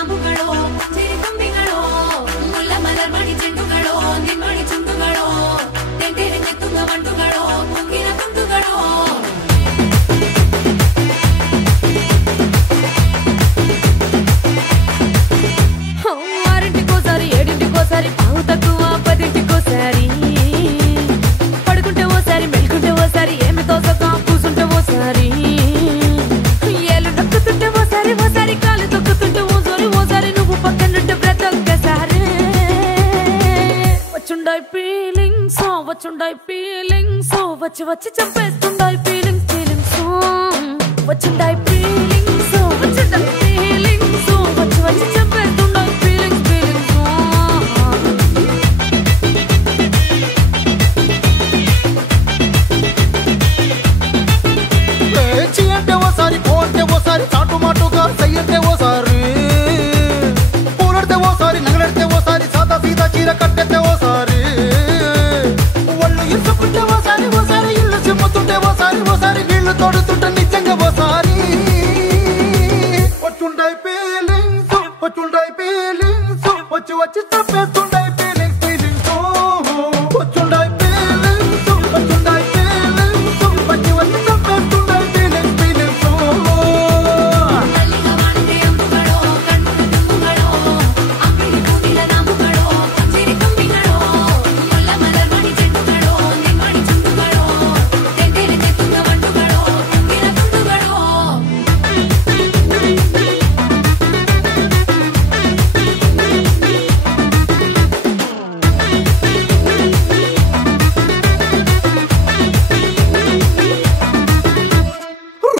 ಕಾಮುಗಳೋ ಸಿರಿ ತುಂಬಿಗಳೋ ಮುಲ್ಲ ಮಲರ್ ಮಣಿ ಚೆಂಡುಗಳೋ ನಿಮ್ಮಣಿ ಚುಂಡುಗಳೋ ತೆಂಟೆರೆ ಚೆತ್ತುಂಗ ಮಂಟುಗಳೋ ಮುಂಗಿನ ಕುಂಟುಗಳೋ ఆరింటికోసారి ఏడింటికోసారి పావు తక్కువ పదింటికోసారి పడుకుంటే ఓసారి మెలుకుంటే ఓసారి ఏమి తోసక కూసుంటే ఓసారి ఏళ్ళు నొక్కుతుంటే ఓసారి ఓసారి కాలు తొక్కుతుంటే ఓసారి ఓసారి నువ్వు పక్కనుంటే ప్రతి ఒక్కసారి వచ్చుండాయి ఫీలింగ్స్ వచ్చి వచ్చి చంపేస్తుండాయి ఫీలింగ్స్ వచ్చుండాయి ఫీలింగ్స్ వచ్చుండాయి ఫీలింగ్స్